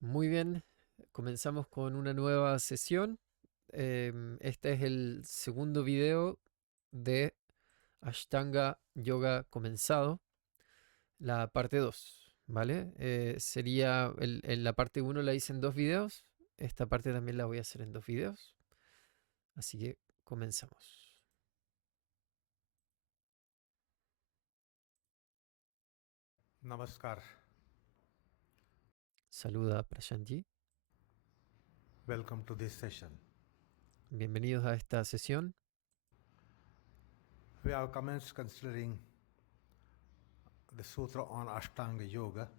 Muy bien, comenzamos con una nueva sesión. Este es el segundo video de Ashtanga Yoga comenzado, la parte 2, ¿vale? En la parte uno la hice en dos videos, esta parte también la voy a hacer en dos videos, así que comenzamos. Namaskar. Saluda Prashanji, Welcome to this session. bienvenidos a esta sesión. We have commenced considering the Sutra on Ashtanga Yoga,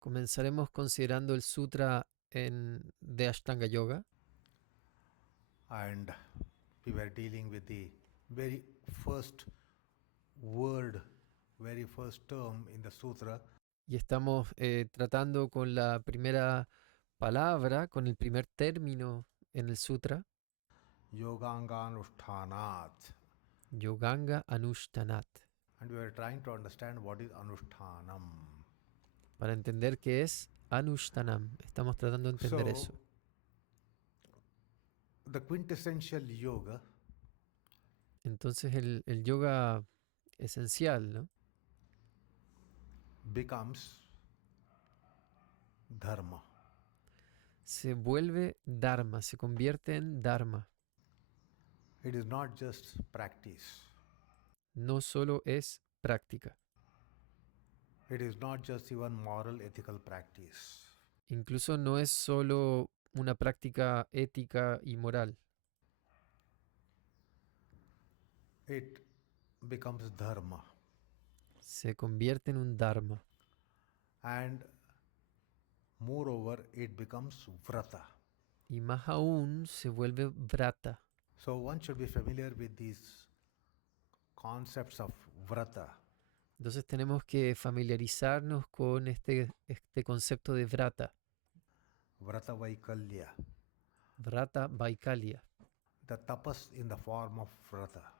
Comenzaremos considerando el sutra de Ashtanga Yoga. and we were dealing with the very first word, very first term in the Sutra, Y estamos tratando con la primera palabra, con el primer término en el sutra, Yoganganushtanat. Yoganga Anushtanat, And we were trying to understand what is Anushtanam. para entender qué es Anushtanam. Estamos tratando de entender So, eso. the quintessential yoga Entonces el yoga esencial, ¿no? becomes dharma. Se vuelve Dharma, se convierte en Dharma. It is not just practice. No solo es práctica, It is not just even moral, ethical practice. incluso no es solo una práctica ética y moral. It becomes dharma. Se convierte en un Dharma. And moreover, it becomes vrata. Y más aún se vuelve Vrata. So one should be familiar with these concepts of vrata. Entonces tenemos que familiarizarnos con este concepto de Vrata, Vrata Vaikalya. Vrata Vaikalia, The tapas in the form of vrata.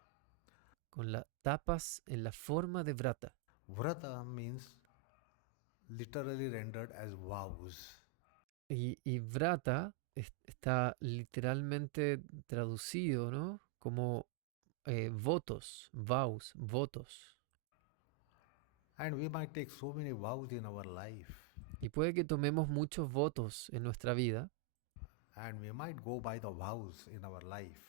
con las tapas en la forma de Vrata. Vrata means literally rendered as vows. Y Vrata está literalmente traducido, ¿no? Como votos, vows, votos. And we might take so many vows in our life. Y puede que tomemos muchos votos en nuestra vida And we might go by the vows in our life.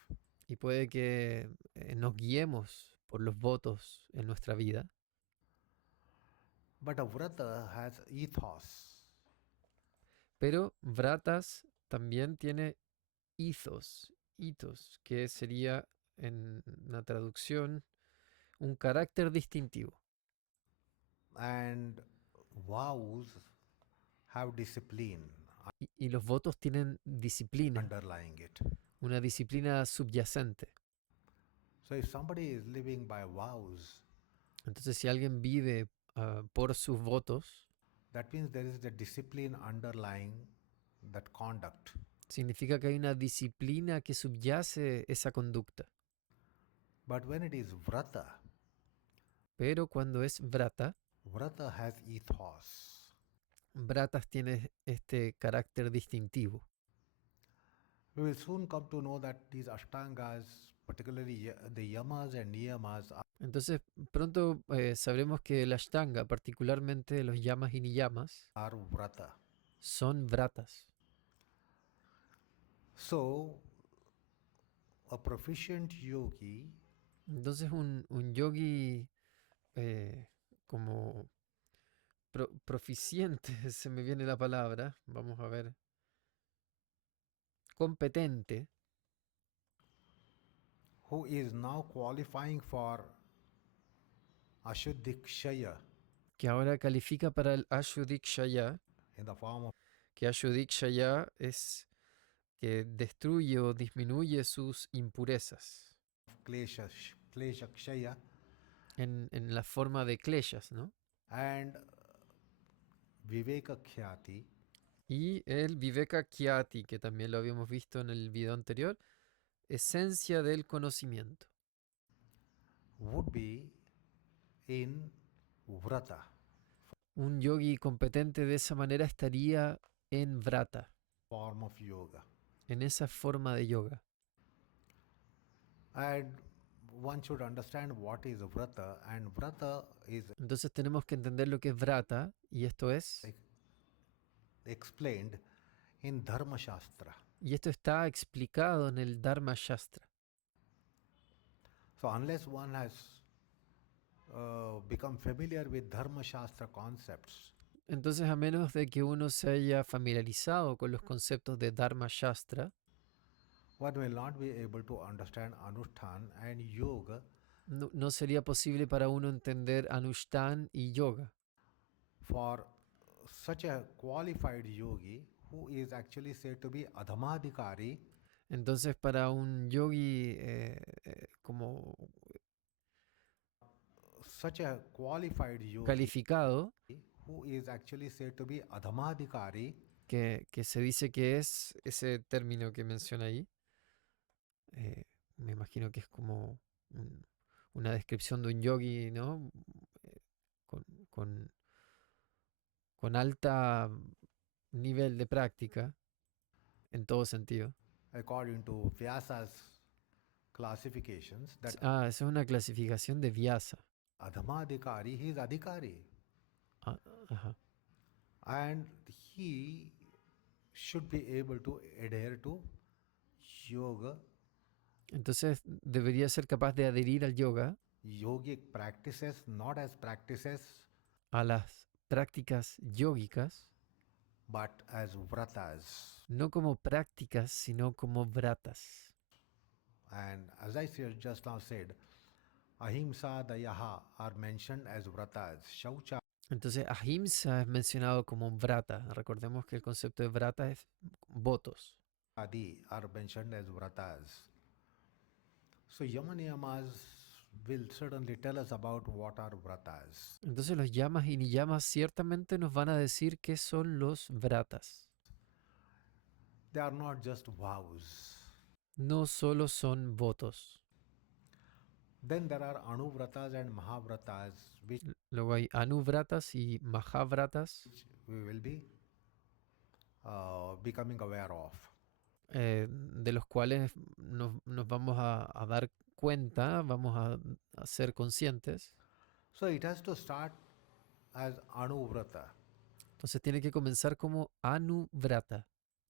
y puede que nos guiemos por los votos en nuestra vida. But a vrata has ethos. Pero Vratas también tiene hitos, que sería en una traducción un carácter distintivo. And vows have discipline Y los votos tienen disciplina, underlying it. una disciplina subyacente. So if somebody is living by vows, Entonces, si alguien vive por sus votos, that means there is the discipline underlying that conduct. significa que hay una disciplina que subyace esa conducta. But when it is vrata, Pero cuando es Vrata, vrata has ethos. Vratas tiene este carácter distintivo. We will soon come to know that these ashtangas, particularly the yamas and niyamas, Entonces, pronto sabremos que la Ashtanga, particularmente los yamas y niyamas, are vrata. son vratas. So a proficient yogi Entonces, un yogi como proficiente, se me viene la palabra, vamos a ver, competente, who is now qualifying for ashuddhikshaya que ahora califica para el Ashuddhikshaya, in the form of que Ashuddhikshaya es que destruye o disminuye sus impurezas kleshakshaya en la forma de kleshas, ¿no? and viveka khyati Y el Viveka Kyati, que también lo habíamos visto en el video anterior, esencia del conocimiento. would be in vrata. Un yogi competente de esa manera estaría en vrata, form of yoga. en esa forma de yoga. And one should understand what is vrata, and vrata is Entonces tenemos que entender lo que es vrata, like explained in Dharma Shastra. y esto está explicado en el Dharma Shastra. So unless one has become familiar with Dharma Shastra concepts, Entonces, a menos de que uno se haya familiarizado con los conceptos de Dharma Shastra, one will not be able to understand Anushthan and Yoga no sería posible para uno entender Anushtan y yoga. for such a qualified yogi who is actually said to be Adhamadikari, Entonces, para un yogi como such a qualified yogi calificado, who is actually said to be Adhamadikari, que se dice que es ese término que menciona ahí, me imagino que es como una descripción de un yogi, ¿no? Eh, Con, con, con alta nivel de práctica en todo sentido. according to Vyasa's classifications, that Ah, esa es una clasificación de Vyasa. Adhamadikari, he is Adhikari. Ah, ajá. And he should be able to adhere to yoga, Entonces debería ser capaz de adherir al yoga, yogic practices, not as practices, a las prácticas yógicas, but as vratas. no como prácticas, sino como vratas. And as I just now said, ahimsa dayaha are mentioned as vratas. Shaucha Entonces, ahimsa es mencionado como un vrata. Recordemos que el concepto de vrata es votos. adi are mentioned as vratas. So Yamaniyamas will certainly tell us about what are vratas. Entonces, los yamas y niyamas ciertamente nos van a decir qué son los vratas. They are not just vows. No solo son votos. Then there are anuvratas and mahavratas, which Luego hay anuvratas y mahavratas, we will be becoming aware of. de los cuales nos vamos a dar cuenta, vamos a ser conscientes. So it has to start as anuvrata. Entonces tiene que comenzar como anuvrata.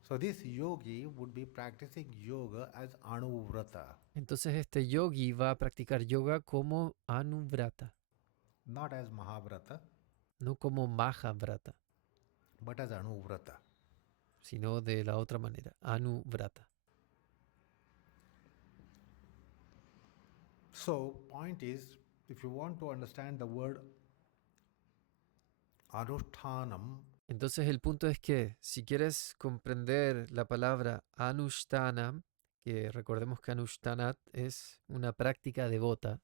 So this yogi would be practicing yoga as anuvrata, Entonces este yogi va a practicar yoga como anuvrata, not as mahavrata, no como mahavrata, but as anuvrata. sino de la otra manera, anuvrata. So point is, if you want to understand the word anušthanam, Entonces el punto es que si quieres comprender la palabra anushtanam, que recordemos que anushtanat es una práctica devota,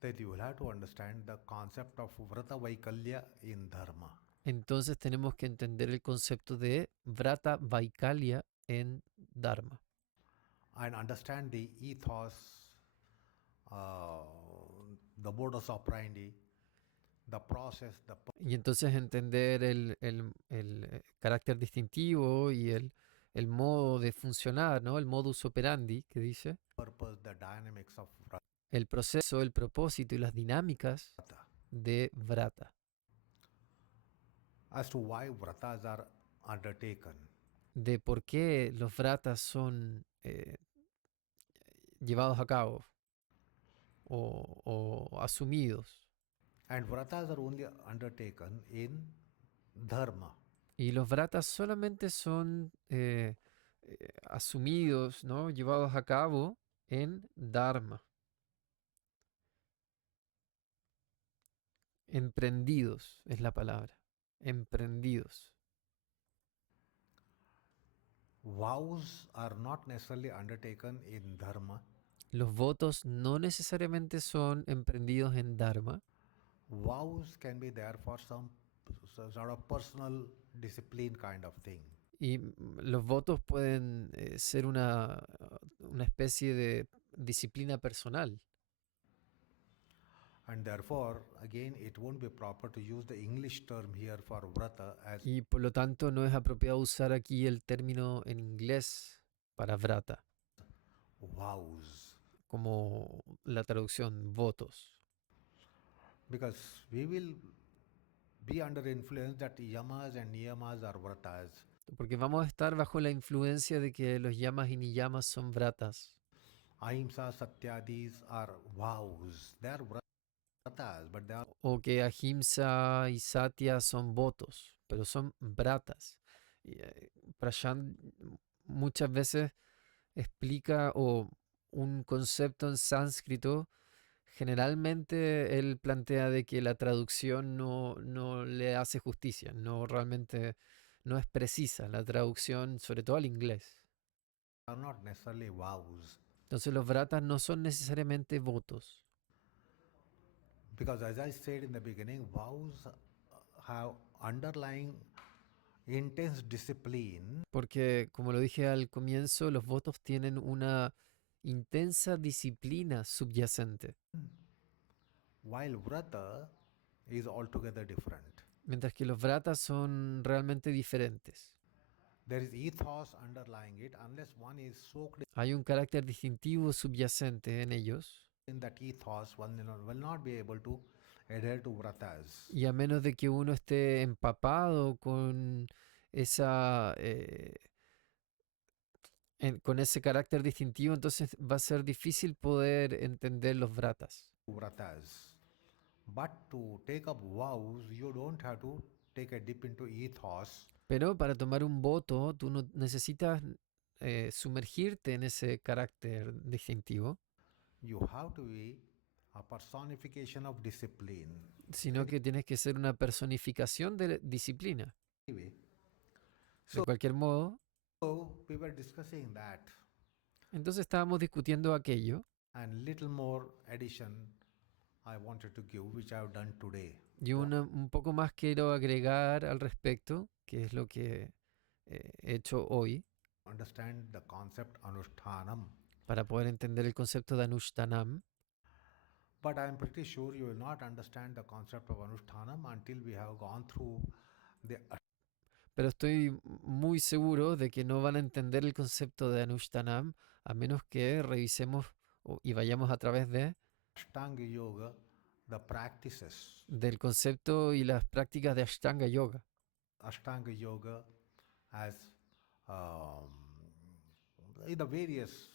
then you will have to understand the concept of vrata vaikalya in dharma. entonces tenemos que entender el concepto de vrata vaikalya en dharma. And understand the ethos, the modus operandi, the process, Y entonces entender el carácter distintivo y el modo de funcionar, ¿no? El modus operandi que dice, purpose, the dynamics of el proceso, el propósito y las dinámicas vrata, de vrata. as to why vratas are undertaken. De por qué los vratas son llevados a cabo o asumidos. And vratas are only undertaken in dharma. Y los vratas solamente son asumidos, ¿no? Llevados a cabo en dharma. Emprendidos es la palabra. Emprendidos. Vows are not necessarily undertaken in dharma. Los votos no necesariamente son emprendidos en dharma. Vows can be there for some sort of personal discipline kind of thing. Y los votos pueden ser una especie de disciplina personal. And therefore, again, it won't be proper to use the English term here for vrata as Y por lo tanto no es apropiado usar aquí el término en inglés para vrata, vows, como la traducción votos. because we will be under influence that yamas and niyamas are vratas. Porque vamos a estar bajo la influencia de que los yamas y niyamas son vratas. Ahimsa satyadis are vows. They are vratas, but they are O que ahimsa y satya son votos, pero son vratas. Y, Prashant muchas veces explica o un concepto en sánscrito. Generalmente él plantea de que la traducción no le hace justicia, no realmente no es precisa la traducción, sobre todo al inglés. not necessarily vows. Entonces los vratas no son necesariamente votos, Because as I said in the beginning, vows have underlying intense discipline, porque como lo dije al comienzo, los votos tienen una intensa disciplina subyacente, while vrata is altogether different. mientras que los vratas son realmente diferentes. There is ethos underlying it. Unless one is soaked Hay un carácter distintivo subyacente en ellos, in that ethos, one will not be able to adhere to vratas. y a menos de que uno esté empapado con esa con ese carácter distintivo, entonces va a ser difícil poder entender los vratas. Vratas. But to take up vows, you don't have to take a dip into ethos. Pero para tomar un voto, tú no necesitas sumergirte en ese carácter distintivo, You have to be a personification of discipline. sino que tienes que ser una personificación de disciplina. Anyway, De cualquier modo, so we were discussing that, entonces estábamos discutiendo aquello, and little more addition I wanted to give, which I have done today. y un poco más quiero agregar al respecto, que es lo que he hecho hoy, Understand the concept anushtanam. para poder entender el concepto de Anushtanam. But I am pretty sure you will not understand the concept of anushtanam until we have gone through the Pero estoy muy seguro de que no van a entender el concepto de Anushtanam a menos que revisemos y vayamos a través Ashtanga Yoga, the practices. del concepto y las prácticas de Ashtanga Yoga. Ashtanga Yoga as the various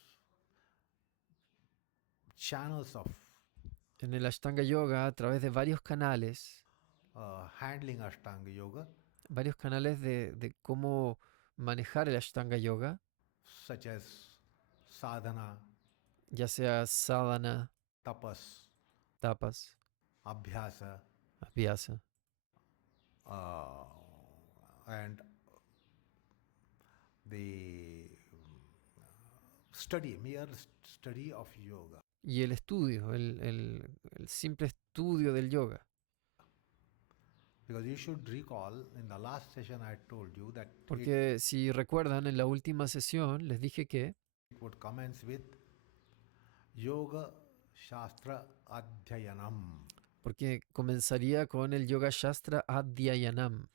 channels of En el Ashtanga Yoga, a través de varios canales handling Ashtanga Yoga, de cómo manejar el Ashtanga Yoga, such as sadhana, ya sea sadhana, tapas, tapas, abhyasa, abhyasa, and the study, mere study of yoga. y el estudio, el simple estudio del yoga. Because you should recall, in the last session I told you that Porque si recuerdan, en la última sesión les dije que it would commence with Yoga Shastra Adhyayanam. porque comenzaría con el Yoga Shastra Adhyayanam.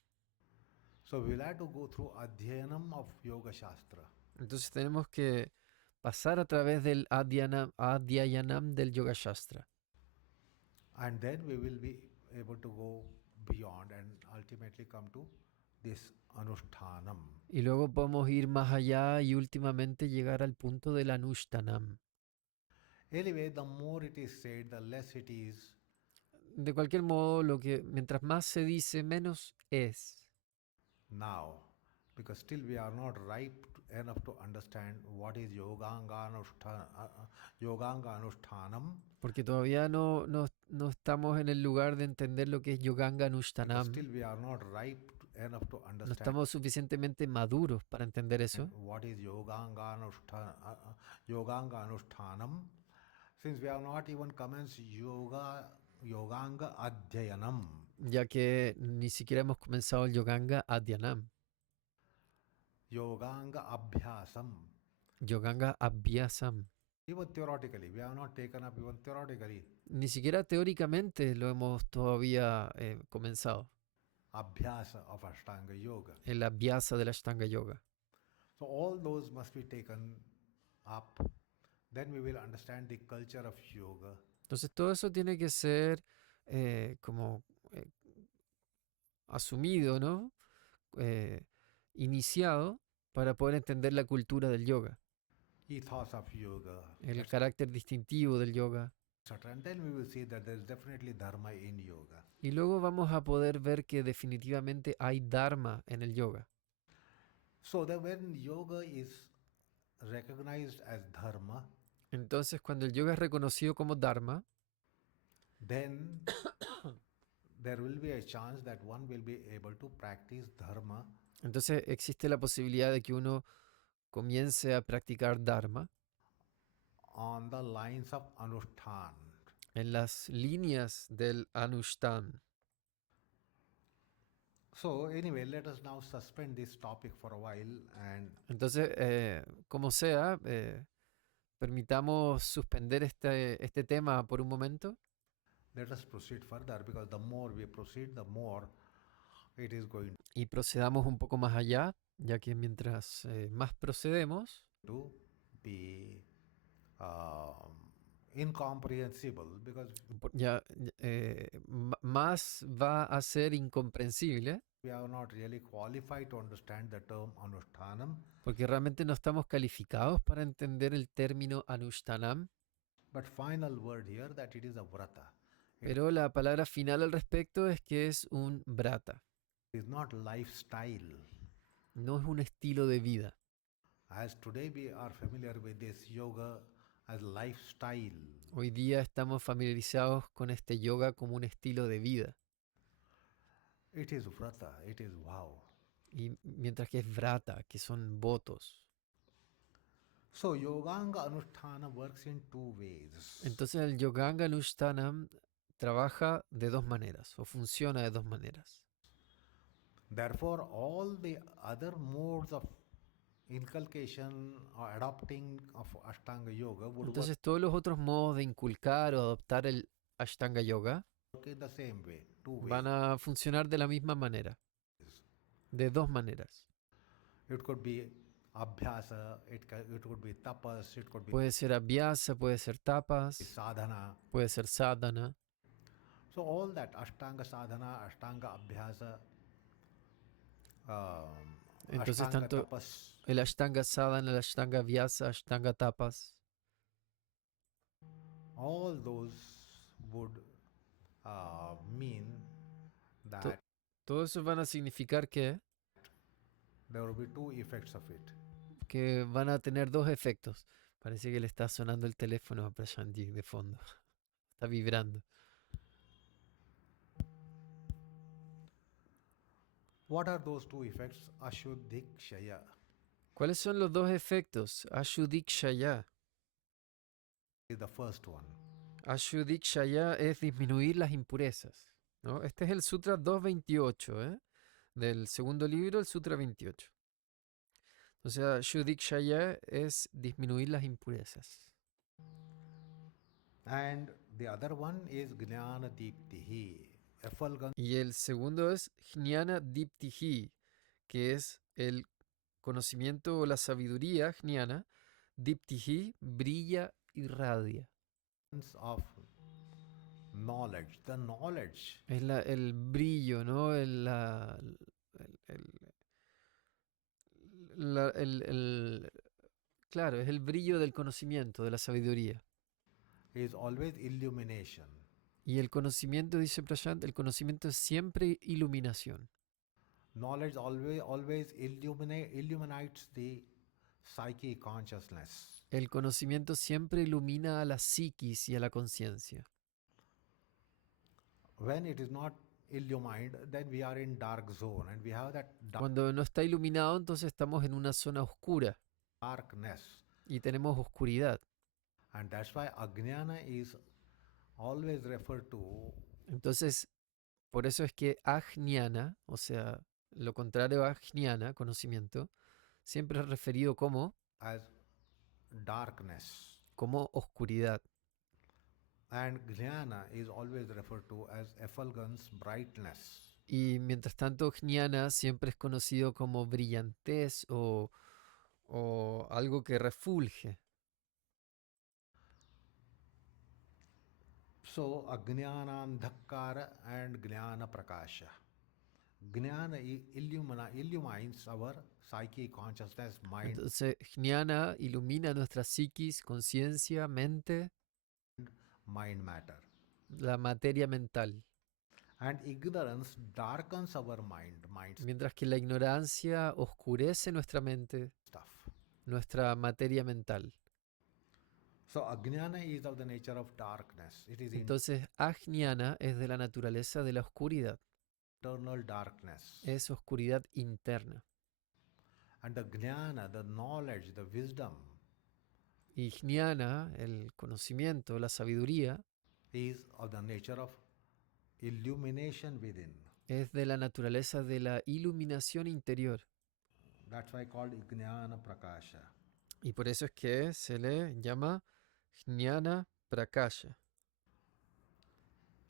So we'll have to go through Adhyayanam of Yoga Shastra. Entonces tenemos que pasar a través del Adhyayanam del Yoga Shastra. And then we will be able to go beyond and ultimately come to this Anushtanam. Y luego podemos ir más allá y últimamente llegar al punto del Anushtanam. Anyway, the more it is said, the less it is. De cualquier modo, mientras más se dice, menos es. Now, because still we are not ripe enough to understand what is Yoganga Anushtanam. Porque todavía no estamos en el lugar de entender lo que es Yoganga Because Anushtanam. still we are not ripe enough to No understand estamos suficientemente maduros para entender eso. what is Yoganga Anushtanam. Since we have not even commenced Yoganga Adhyayanam. Ya que ni siquiera hemos comenzado el Yoganga Adhyanam. Yoganga Abhyasam. Yoganga Abhyasam. Even theoretically, we have not taken up even theoretically Ni siquiera teóricamente lo hemos todavía comenzado. abhyasa of Ashtanga Yoga. El abhyasa de la Ashtanga Yoga. So all those must be taken up. Then we will understand the culture of yoga. Entonces todo eso tiene que ser como asumido, ¿no? Iniciado para poder entender la cultura del yoga, Ethos of yoga, el carácter distintivo del yoga. etc. And then we will see that there is definitely dharma in yoga. Y luego vamos a poder ver que definitivamente hay dharma en el yoga. So that when yoga is recognized as dharma, Entonces cuando el yoga es reconocido como dharma, then there will be a chance that one will be able to practice dharma entonces existe la posibilidad de que uno comience a practicar dharma on the lines of Anushtan. en las líneas del Anushtan. So anyway, let us now suspend this topic for a while and Entonces, como sea, permitamos suspender este tema por un momento let us proceed further, because the more we proceed, the more it is going y procedamos un poco más allá, ya que mientras más procedemos, to be incomprehensible, because más va a ser incomprensible, we are not really qualified to understand the term Anushtanam. porque realmente no estamos calificados para entender el término Anushtanam, But final word here that it is a vrata. pero la palabra final al respecto es que es un brata, It is not lifestyle. no es un estilo de vida. As today we are familiar with this yoga as lifestyle. Hoy día estamos familiarizados con este yoga como un estilo de vida, It is vrata, it is vow. y mientras que es vrata, que son votos. So Yoganga Anusthana works in two ways. Entonces el Yoganga Anushtanam trabaja de dos maneras o funciona de dos maneras. Therefore, all the other modes of inculcation or adopting of Ashtanga Yoga would Entonces todos los otros modos de inculcar o adoptar el Ashtanga Yoga work in the same way, two ways. van a funcionar de la misma manera, de dos maneras. It could be abhyasa, it could be tapas, it could be Puede ser abhyasa, puede ser tapas, sadhana. puede ser sadhana. So all that Ashtanga sadhana, Ashtanga abhyasa, Entonces Ashtanga tanto tapas, el Ashtanga sadhana, el Ashtanga abhyasa, Ashtanga tapas, all those would mean that todo eso van a significar there will be two effects of it. que van a tener dos efectos. Parece que le está sonando el teléfono a Prashanti de fondo. Está vibrando. What are those two effects? Ashuddhikshaya ¿Cuáles son los dos efectos? Ashuddhikshaya. is the first one. Ashuddhikshaya es disminuir las impurezas, ¿no? Este es el Sutra 228, del segundo libro, el Sutra 28. Entonces, Ashuddhikshaya es disminuir las impurezas. And the other one is Gnana Deeptihi, effulgence Y el segundo es Jnana Diptihi, que es el conocimiento o la sabiduría, Jnana. Diptihi brilla y radia. of knowledge. The knowledge Es el brillo, ¿no? Claro, es el brillo del conocimiento, de la sabiduría. is always illumination. Y el conocimiento, dice Prashant, el conocimiento es siempre iluminación. Knowledge always illuminates the psyche consciousness. El conocimiento siempre ilumina a la psiquis y a la conciencia. When it is not illumined, then we are in dark zone, and we have that Cuando no está iluminado, entonces estamos en una zona oscura darkness. y tenemos oscuridad. And that's why Ajnana is always referred to Entonces, por eso es que ajnana, o sea, lo contrario a jnana, conocimiento, siempre es referido como as darkness. como oscuridad. And Jnana is always referred to as effulgence, brightness. Y mientras tanto, jnana siempre es conocido como brillantez o algo que refulge. So, Ajnanandhakara and Jnana Prakasha. Jnana illumines our psyche, consciousness, mind, Entonces, jnana ilumina nuestra psiquis, conciencia, mente, mind matter. la materia mental. And ignorance darkens our mind Mientras que la ignorancia oscurece nuestra mente, stuff. nuestra materia mental. So, Ajnana is of the nature of darkness. It is Entonces, ajnana es de la naturaleza de la oscuridad. internal darkness. Es oscuridad interna. And the Jnana, the knowledge, the wisdom, Y jnana, el conocimiento, la sabiduría, is of the nature of illumination within. es de la naturaleza de la iluminación interior. That's why called Jnana Prakasha. Y por eso es que se le llama jnana prakasha.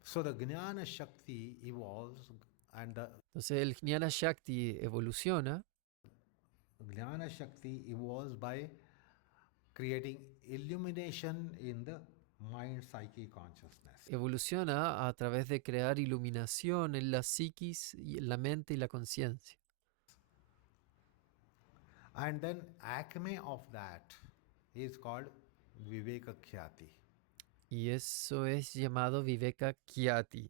So the Jnana Shakti evolves, and the Entonces el jnana shakti evoluciona Jnana Shakti evolves by creating illumination in the mind, psyche, consciousness. evoluciona a través de crear iluminación en la psiquis, y en la mente y la conciencia. And then acme of that is called Viveka Khyati. Y eso es llamado viveka kyati,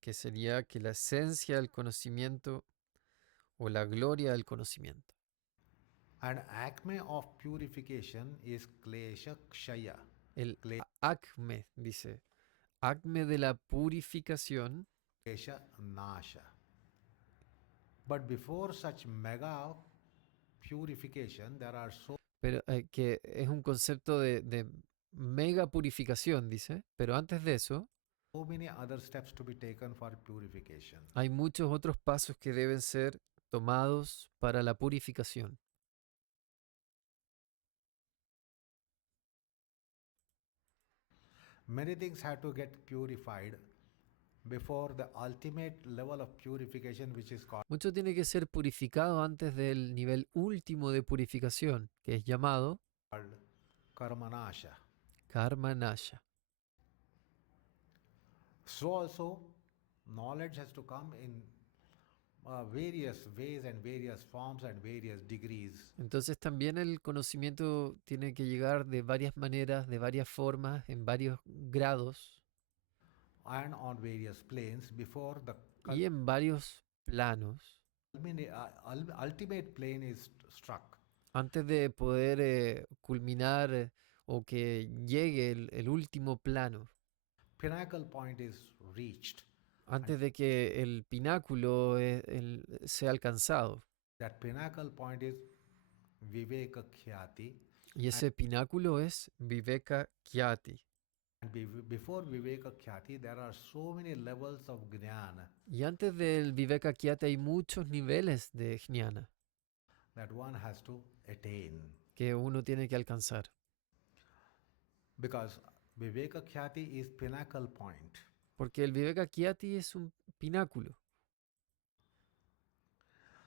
que sería que la esencia del conocimiento o la gloria del conocimiento. And acme of purification is Klesha Kshaya. El Kle- acme, dice, acme de la purificación, Klesha Nasha. But before such mega purification, there are so pero que es un concepto de mega purificación, dice, pero antes de eso many other steps to be taken for purification. hay muchos otros pasos que deben ser tomados para la purificación. Many things have to get purified before the ultimate level of purification, which is Mucho tiene que ser purificado antes del nivel último de purificación, que es llamado called Karmanasha. karma nasha. So also, knowledge has to come in various ways and various forms and various degrees. Entonces también el conocimiento tiene que llegar de varias maneras, de varias formas, en varios grados And on various planes before the y en varios planos ultimate plane is struck. antes de poder culminar o que llegue el último plano, Pinnacle point is reached. antes de que el pináculo sea alcanzado. That pinnacle point is Viveka Khyati. Y ese pináculo es viveka kyati. And before Viveka Khyati, there are so many levels of Jnana Y antes del viveka kyati hay muchos niveles de jnana that one has to attain. que uno tiene que alcanzar. Because Viveka Khyati is pinnacle point. Porque el viveka kyati es un pináculo.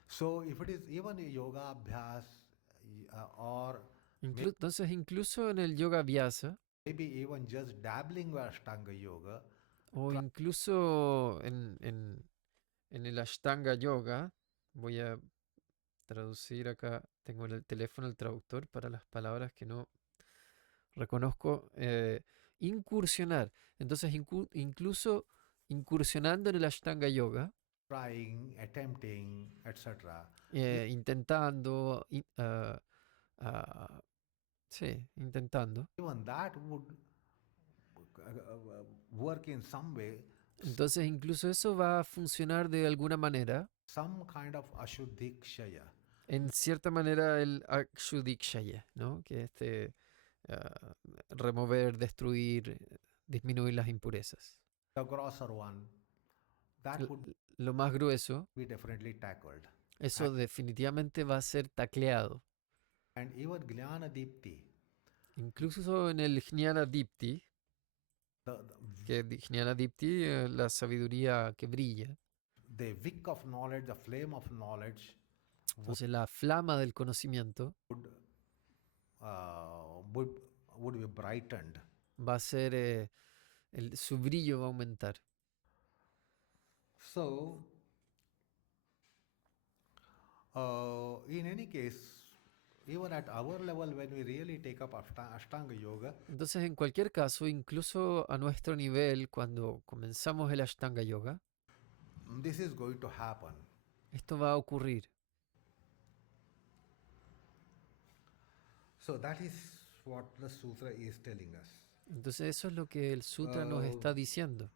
So if it is even a yoga abhyas or Entonces, incluso en el yoga vyasa maybe even just dabbling with Ashtanga yoga, o incluso en el Ashtanga yoga, voy a traducir acá, tengo en el teléfono el traductor para las palabras que no reconozco, incursionar. Entonces, incluso incursionando en el Ashtanga yoga, trying, attempting, etc. intentando, sí, intentando. Even that would work in some way, Entonces, incluso eso va a funcionar de alguna manera. some kind of ashuddhikshaya. En cierta manera, el akshudikshaya, ¿no? Que es ah, remover, destruir, disminuir las impurezas. The grosser one, that would Lo más grueso, be definitely tackled. eso definitivamente va a ser tacleado. And even Jnana Deepti, Incluso en el Jnana Dipti, The, que Jnana Dipti, la sabiduría que brilla. the wick of knowledge, the flame of knowledge Entonces la flama del conocimiento would, uh, would, would be brightened. va a ser, su brillo va a aumentar. So, in any case, even at our level, when we really take up Ashtanga Yoga, Entonces, en cualquier caso, incluso a nuestro nivel, cuando comenzamos el Ashtanga Yoga, this is going to happen. esto va a ocurrir. So, that is what the sutra is telling us. Entonces, eso es lo que el sutra nos Uh, está diciendo.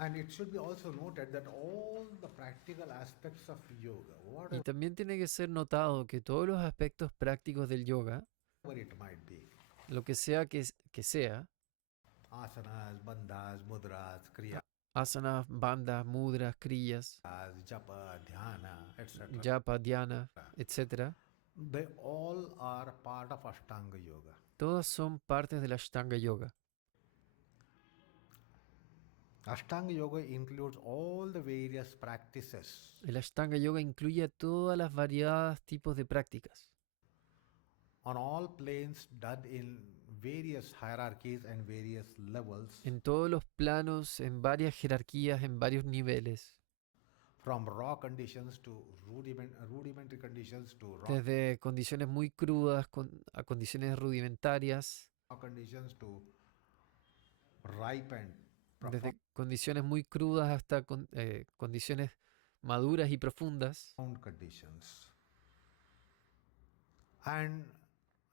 and it should be also noted that all the practical aspects of yoga, Y también tiene que ser notado que todos los aspectos prácticos del yoga, whatever it might be, lo que sea que sea, asanas, bandhas, mudras, kriyas, asanas, bandas, mudras, kriyas, japa, dhyana, etc., japa, dhyana, etc., they all are part of Ashtanga Yoga. todas son partes del Ashtanga Yoga. Ashtanga Yoga includes all the various practices El Ashtanga Yoga incluye todas las variadas tipos de prácticas, on all planes done in various hierarchies and various levels, en todos los planos, en varias jerarquías, en varios niveles, from raw conditions to rudimentary conditions to desde condiciones muy crudas a condiciones rudimentarias, raw conditions to ripened, desde condiciones muy crudas hasta condiciones maduras y profundas. profound conditions. And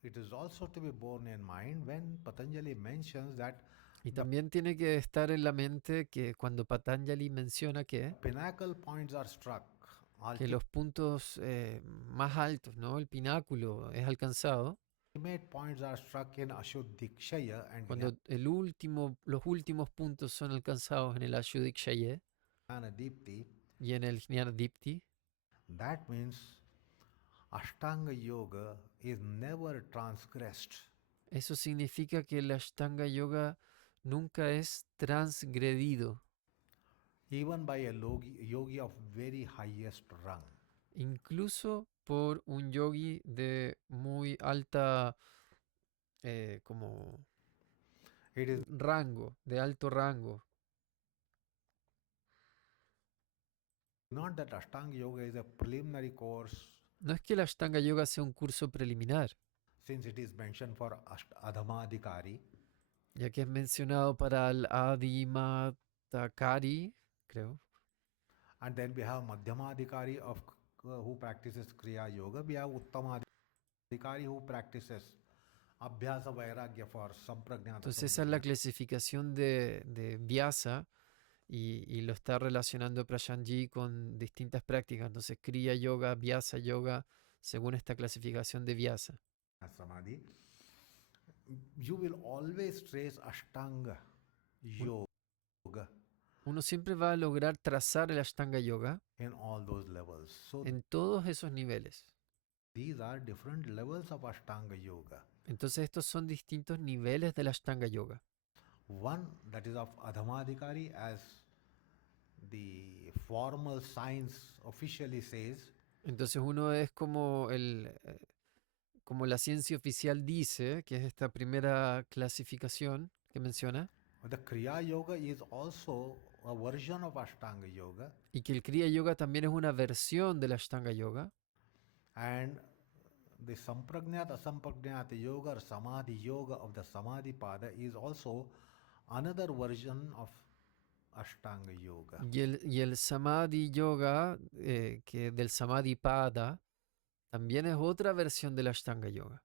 it is also to be borne in mind when Patanjali mentions that Y también tiene que estar en la mente que cuando Patanjali menciona pinnacle points are struck, que los puntos más altos, ¿no? El pináculo es alcanzado, ultimate points are struck in Ashuddhikshaya and cuando los últimos puntos son alcanzados en el Ashuddhikshaya Jnanadipti. y en el Jnana Dipti, That means Ashtanga Yoga is never transgressed. eso significa que el Ashtanga Yoga nunca es transgredido, Even by a yogi of very highest rang. incluso por un yogi de muy alta como It is rango, de alto rango. not that Ashtanga Yoga is a preliminary course, No es que el Ashtanga Yoga sea un curso preliminar, since it is mentioned for Adhamadhikari, ya que es mencionado para el Adimatakari, creo. and then we have Madhyamadhikari of who practices Kriya Yoga. We have Uttamadhikari who practices Abhyasa Vairagya for Sampragnata. Entonces esa es la clasificación de Vyasa y lo está relacionando Prasanji con distintas prácticas. Entonces Kriya Yoga, Vyasa Yoga, según esta clasificación de Vyasa. Samadhi. You will always trace Ashtanga Yoga Uno siempre va a lograr trazar el Ashtanga Yoga in all those levels. So en todos esos niveles. these are different levels of Ashtanga Yoga. Entonces estos son distintos niveles del Ashtanga Yoga. One that is of Adhamadhikari, as the formal science officially says, Entonces uno es como como la ciencia oficial dice, que es esta primera clasificación que menciona, the Kriya Yoga is also a version of Ashtanga Yoga, y que el Kriya Yoga también es una versión del Ashtanga Yoga, and the Sampragnat Asampragnat Yoga or Samadhi Yoga of the Samadhi Pada is also another version of Ashtanga Yoga. y el Samadhi Yoga, que del Samadhi Pada, también es otra versión del Ashtanga Yoga.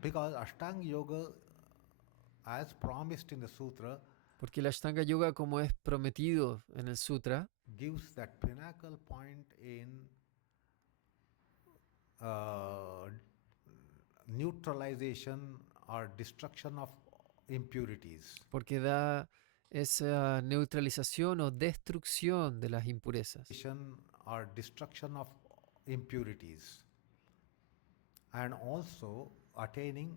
Because Ashtanga Yoga, as promised in the sutra, Porque el Ashtanga Yoga, como es prometido en el sutra, gives that pinnacle point in neutralization or destruction of impurities. porque da esa neutralización o destrucción de las impurezas, Or destruction of impurities, and also attaining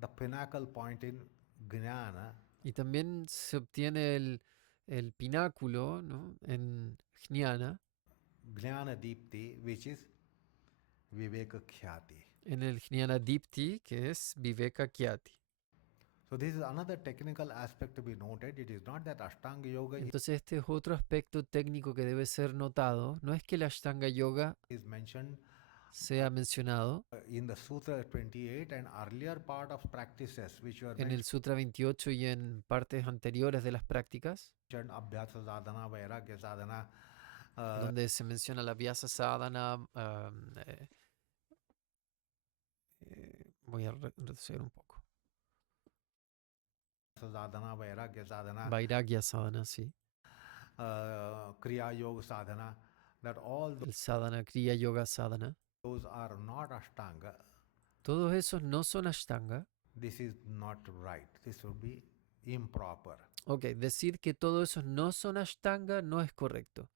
the pinnacle point in Jnana, Y también se obtiene el pináculo, ¿no? En Jnana, Jnana Deepti, which is Viveka Khyati. en el Jnana Dipti, que es Viveka Kyati. So this is another technical aspect to be noted. It is not that Ashtanga Yoga Entonces este es otro aspecto técnico que debe ser notado. No es que el Ashtanga Yoga is mentioned sea mencionado in the Sutra 28 and earlier part of practices which were en el Sutra 28 y en partes anteriores de las prácticas, mentioned, Abhyasa Sadhana, Vairagya Sadhana, donde se menciona la Vyasa Sadhana. Voy a reducir un poco. Sadhana, Vairagya Sadhana, Vairagya Sadhana, sí. Kriya Yoga Sadhana, that all El Sadhana, Kriya Yoga Sadhana. those are not Ashtanga. Todos esos no son Ashtanga. This is not right. This would be improper. Ok, decir que todos esos no son Ashtanga no es correcto.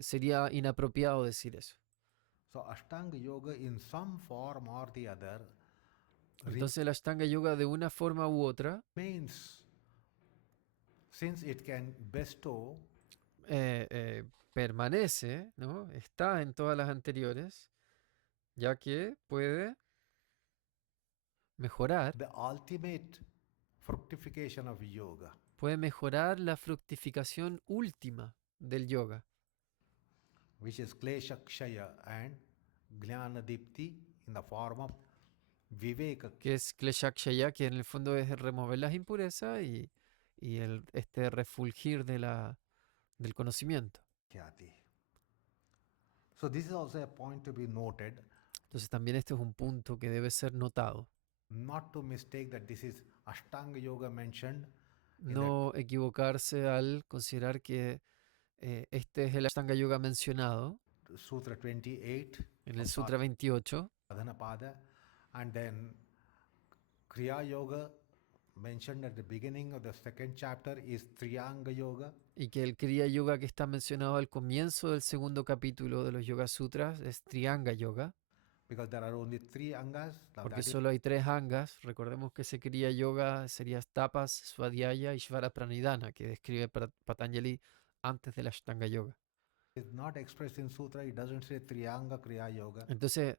Sería inapropiado decir eso. So Ashtanga Yoga in some form or the other Entonces el Ashtanga Yoga de una forma u otra remains, since it can bestow permanece, ¿no? Está en todas las anteriores, ya que puede mejorar, the ultimate fructification of yoga, puede mejorar la fructificación última del yoga, which is Klesha Kshaya and Jnana Dipti in the form of Viveka que es Kleshakshaya, que en el fondo es remover las impurezas y este refulgir del conocimiento. Khyati. So this is also a point to be noted, Entonces también este es un punto que debe ser notado. not to mistake that this is Ashtanga Yoga mentioned in No equivocarse al considerar que este es el Ashtanga Yoga mencionado the Sutra 28 en el of Sutra 28 Sadhana Pada, and then Kriya Yoga mentioned at the beginning of the second chapter is Triyanga Yoga, y que el Kriya Yoga que está mencionado al comienzo del segundo capítulo de los Yoga Sutras es Trianga Yoga, because there are only three angas. Now porque that is solo hay tres angas. Recordemos que ese Kriya Yoga sería Tapas, Svadhyaya y Shvara Pranidhana, que describe Patanjali antes del Ashtanga Yoga. not expressed in Sutra. It doesn't say Triyanga Kriya Yoga. Entonces,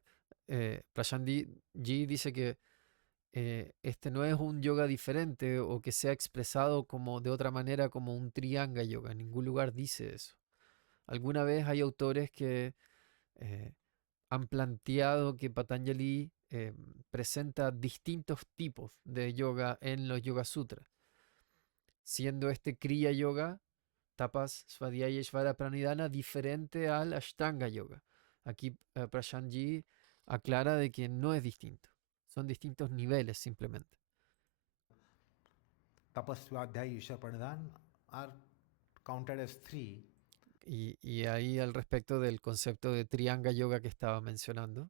Prasanji dice que este no es un yoga diferente o que sea expresado como de otra manera como un Trianga Yoga. En ningún lugar dice eso. Alguna vez hay autores que han planteado que Patanjali presenta distintos tipos de yoga en los Yoga Sutras, siendo este Kriya Yoga, Tapas, Svadhyaya y Shvara Pranidhana, diferente al Ashtanga Yoga. Aquí Prasanji aclara de que no es distinto, son distintos niveles simplemente. Tapasvadhyaya, Ishvara Pranidhan are counted as three. Y ahí al respecto del concepto de Trianga Yoga que estaba mencionando,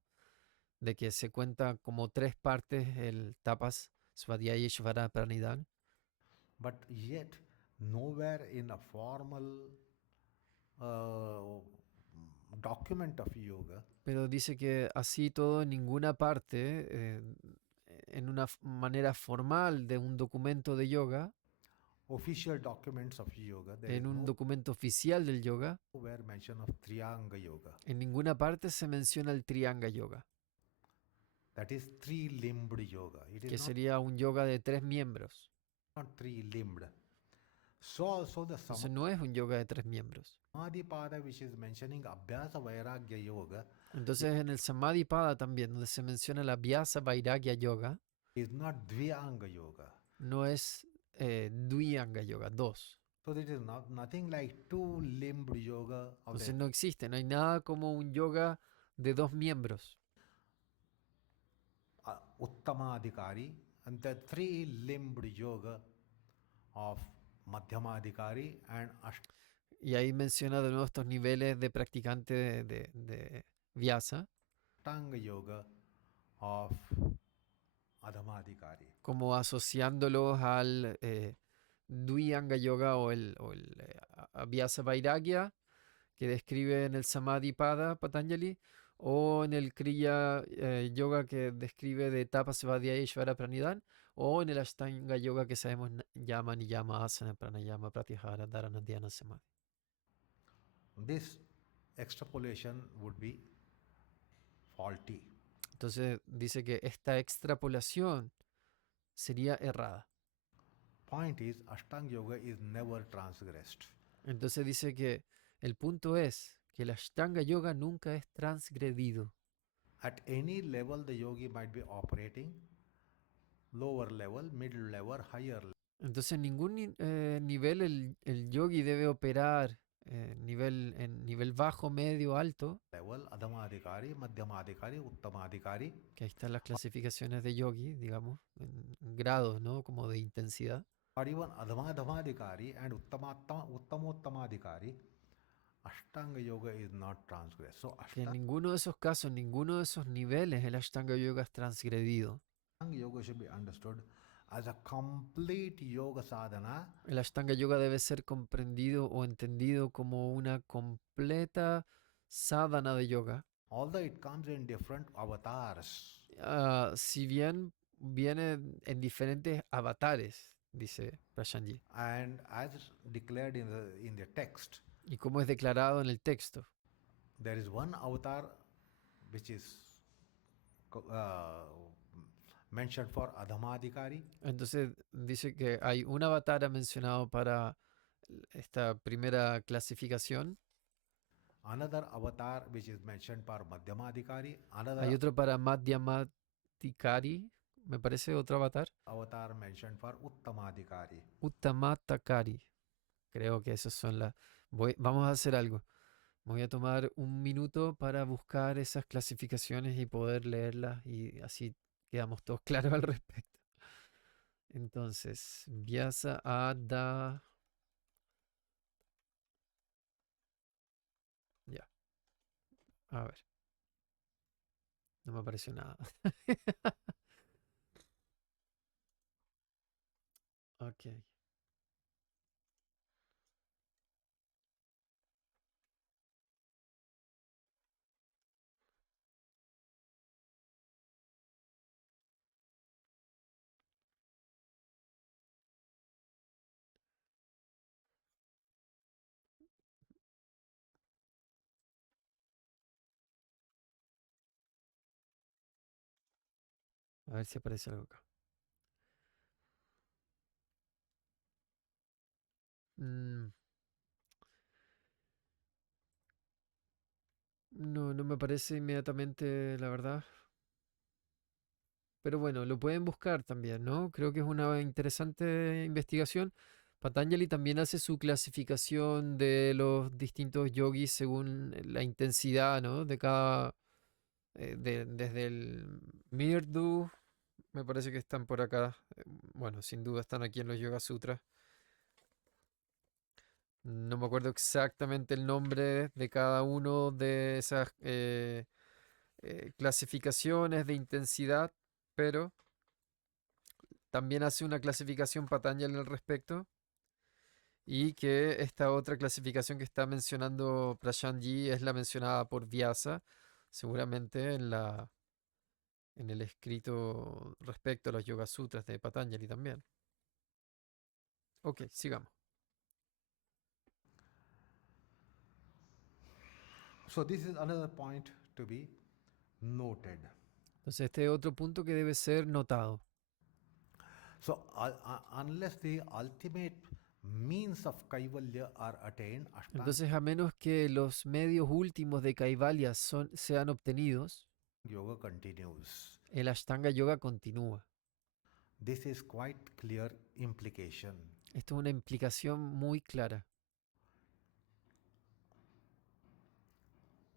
de que se cuenta como tres partes el Tapas, Svadhyaya y Shvara Pranidhana, But yet, nowhere in a formal uh, document of yoga pero dice que así todo en ninguna parte, en una manera formal de un documento de yoga, official documents of yoga, there is en un documento oficial del yoga, nowhere mention of Triyanga Yoga. en ninguna parte se menciona el Trianga Yoga, That is three-limbed yoga. It que is sería un yoga de tres miembros. not three-limbed. So also the Entonces no es un yoga de tres miembros. Samadhipada, which is mentioning Abhyasa Vairagya Yoga, Entonces en el Samadhipada también, donde se menciona la Vyasa Vairagya Yoga, is not Dviyanga Yoga. no es Dviyanga Yoga, dos. So it is nothing like two-limbed yoga of Entonces the no existe, no hay nada como un yoga de dos miembros. Uttamadhikari and the three-limbed yoga of Madhyamadhikari and Y ahí menciona de nuevo estos niveles de practicante de Vyasa, Ashtanga Yoga of Adhamadhikari. como asociándolos al Dviyanga Yoga o el Vyasa Vairagya que describe en el Samadhi-pada Patanjali, o en el Kriya Yoga que describe de Tapa Svadhyaya Ishvara Pranidhan, o en el Ashtanga Yoga que sabemos Yama, Niyama, Asana, Pranayama, Pratyahara, Dharana, Dhyana, Samadhi. This extrapolation would be faulty. Entonces dice que esta extrapolación sería errada. Point is, Ashtanga Yoga is never transgressed. Entonces dice que el punto es que el Ashtanga Yoga nunca es transgredido. At any level, the yogi might be operating, lower level, middle level, higher level. Entonces en ningún nivel el yogi debe operar en nivel bajo, medio, alto, Adhamadhikari, Madhyamadhikari, Uttamadhikari, que ahí están las clasificaciones de yogi, digamos, en grados, ¿no? Como de intensidad. or even Adhamadhamadhikari and Uttamottamadhikari. Ashtanga Yoga is not transgressed. So Que en Ashtanga ninguno de esos casos, en ninguno de esos niveles el Ashtanga Yoga es transgredido. Yoga should be understood as a complete yoga sadhana. El Ashtanga Yoga debe ser comprendido o entendido como una completa sadhana de yoga. Although it comes in different avatars. Si bien viene en diferentes avatares, dice Prashanji, And as declared in the text, y como es declarado en el texto. there is one avatar which is mentioned for Adhamadhikari, Entonces dice que hay un avatar mencionado para esta primera clasificación, another avatar which is mentioned for Madhyamadhikari, hay another otro para Madhyamatikari, me parece otro avatar, avatar mentioned for Uttamadhikari. Uttamatakari. Creo que esas son las... Vamos a hacer algo. Me voy a tomar un minuto para buscar esas clasificaciones y poder leerlas y así quedamos todos claros al respecto. Entonces, Vyasa Ada... Ya, a ver. No me apareció nada. Ok. A ver si aparece algo acá. Mm, no, no me aparece inmediatamente, la verdad. Pero bueno, lo pueden buscar también, ¿no? Creo que es una interesante investigación. Patanjali también hace su clasificación de los distintos yogis según la intensidad, ¿no? De cada, desde el Mirdu, me parece que están por acá. Bueno, sin duda están aquí en los Yoga Sutras. No me acuerdo exactamente el nombre de cada uno de esas clasificaciones de intensidad, pero también hace una clasificación Patanjali al respecto. Y que esta otra clasificación que está mencionando Prashanji es la mencionada por Vyasa, seguramente en el escrito respecto a los Yoga Sutras de Patanjali también. Ok, sigamos. So this is another point to be noted. Entonces este es otro punto que debe ser notado. So unless the ultimate means of Kaivalya are attained, Ashtanga Entonces a menos que los medios últimos de Kaivalya sean obtenidos, Yoga continues. el Ashtanga Yoga continúa. This is quite clear implication. Esto es una implicación muy clara.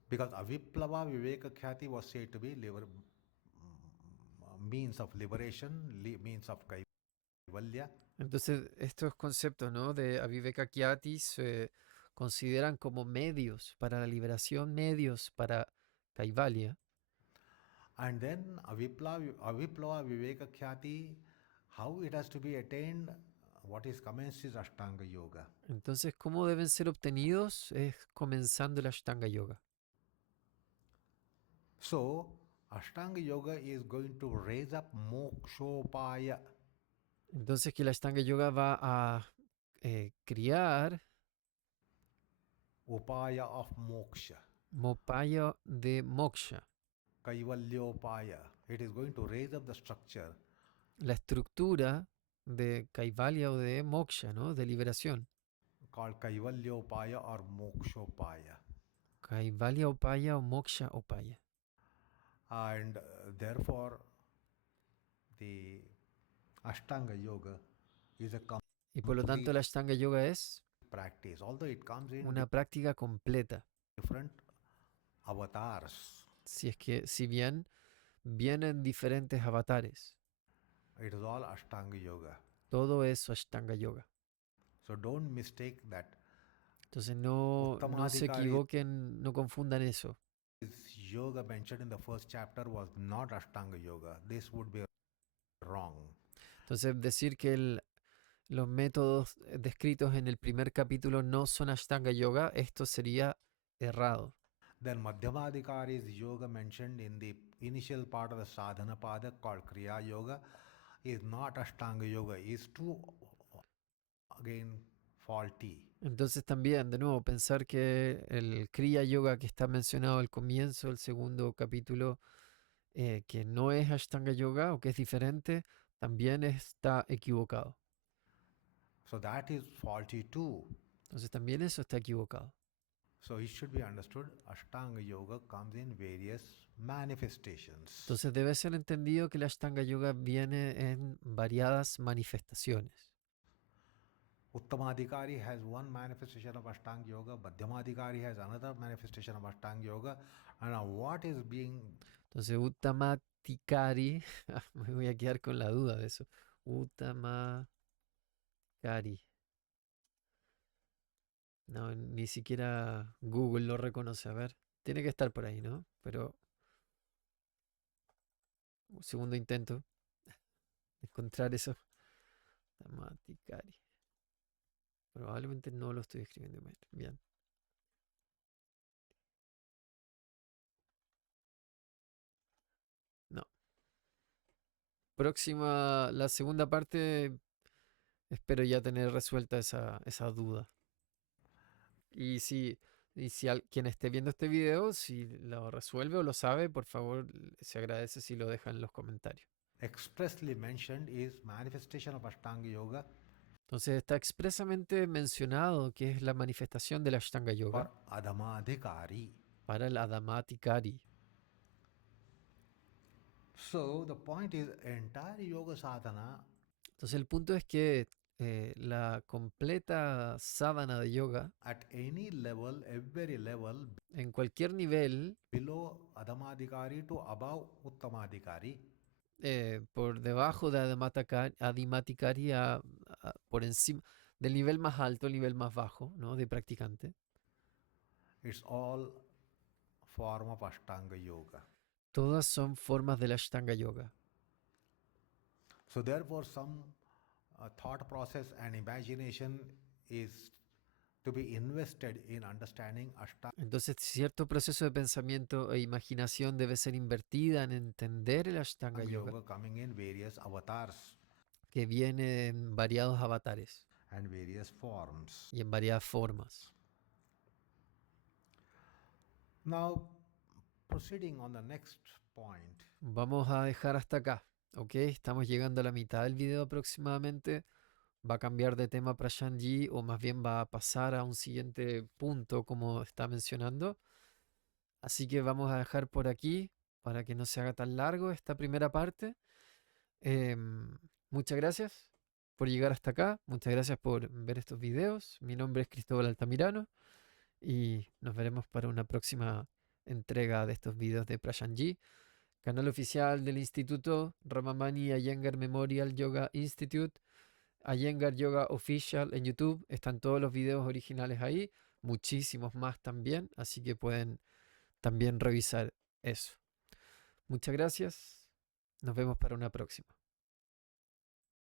Because Aviplava Viveka Khyati was said to be means of liberation, means of Kaivalya. Entonces, estos conceptos, ¿no? De Aviveka Kyati se consideran como medios para la liberación, medios para Kaivalya. And then Aviplava Viveka Khyati, how it has to be attained, what is commenced is Ashtanga Yoga. Entonces, ¿cómo deben ser obtenidos? Es comenzando el Ashtanga Yoga. So, Ashtanga Yoga is going to raise up Mokshopaya. Entonces, que el Ashtanga Yoga va a criar Upaya of Moksha. Mopaya de Moksha, Kaivalyopaya. It is going to raise up the structure la estructura de Kaivalya o de Moksha, ¿no? De liberación. called Kaivalyopaya or Mokshopaya. Kaivalya Upaya o Moksha Upaya. And therefore, the Ashtanga Yoga is a Y por lo tanto, el Ashtanga Yoga es practice, although it comes in una práctica completa. different avatars. Si bien vienen diferentes avatares, It is all Ashtanga Yoga. todo es Ashtanga Yoga. So don't mistake that Entonces no se Uttamadhikari equivoquen, no confundan eso. this yoga mentioned in the first chapter was not Ashtanga Yoga. This would be wrong. Entonces decir que los métodos descritos en el primer capítulo no son Ashtanga Yoga, esto sería errado. Then Madhyamadhikari's yoga mentioned in the initial part of the sadhana pada called Kriya Yoga is not Ashtanga Yoga, is too again faulty. Entonces también, de nuevo, pensar que el Kriya Yoga que está mencionado al comienzo del segundo capítulo, que no es Ashtanga Yoga o que es diferente, también está equivocado. So that is faulty too. Entonces también eso está equivocado. So it should be understood Ashtanga Yoga comes in various manifestations. Entonces debe ser entendido que el Ashtanga Yoga viene en variadas manifestaciones. Uttamadhikari has one manifestation of Ashtanga Yoga, Madhyamadhikari has another manifestation of Ashtanga Yoga, and now what is being Entonces Uttamatikari, me voy a quedar con la duda de eso. Uttamakari. No, ni siquiera Google lo reconoce. A ver, tiene que estar por ahí, ¿no? Pero segundo intento encontrar eso. Uttamatikari. Probablemente no lo estoy escribiendo mal. Bien. No. Próxima, la segunda parte, espero ya tener resuelta esa duda. Y si quien esté viendo este video, si lo resuelve o lo sabe, por favor, se agradece si lo deja en los comentarios. expressly mentioned is manifestation of Ashtanga Yoga Entonces está expresamente mencionado que es la manifestación del Ashtanga for Yoga Adhamadhikari. para el Adhamatikari. So the point is entire yoga sadhana Entonces el punto es que la completa sadhana de yoga, at any level, every level, en cualquier nivel, below Adhamadhikari to above Uttamadhikari, por debajo de Adhimatikari, por encima del nivel más alto, el nivel más bajo, ¿no? De practicante. it's all form of Ashtanga Yoga. Todas son formas del Ashtanga Yoga. So therefore some thought process and imagination is to be invested in understanding Ashtanga Entonces, cierto proceso de pensamiento e imaginación debe ser invertida en entender el Ashtanga Yoga, Yoga coming in various avatars que viene en variados avatares and various forms. y en variadas formas. Now, proceeding on the next point, Vamos a dejar hasta acá, ¿ok? Estamos llegando a la mitad del video aproximadamente. Va a cambiar de tema Prasanji o más bien va a pasar a un siguiente punto como está mencionando. Así que vamos a dejar por aquí para que no se haga tan largo esta primera parte. Muchas gracias por llegar hasta acá. Muchas gracias por ver estos videos. Mi nombre es Cristóbal Altamirano y nos veremos para una próxima entrega de estos videos de Prasanji, canal oficial del Instituto Ramamani Iyengar Memorial Yoga Institute, Iyengar Yoga Official en YouTube. Están todos los videos originales ahí, muchísimos más también, así que pueden también revisar eso. Muchas gracias. Nos vemos para una próxima.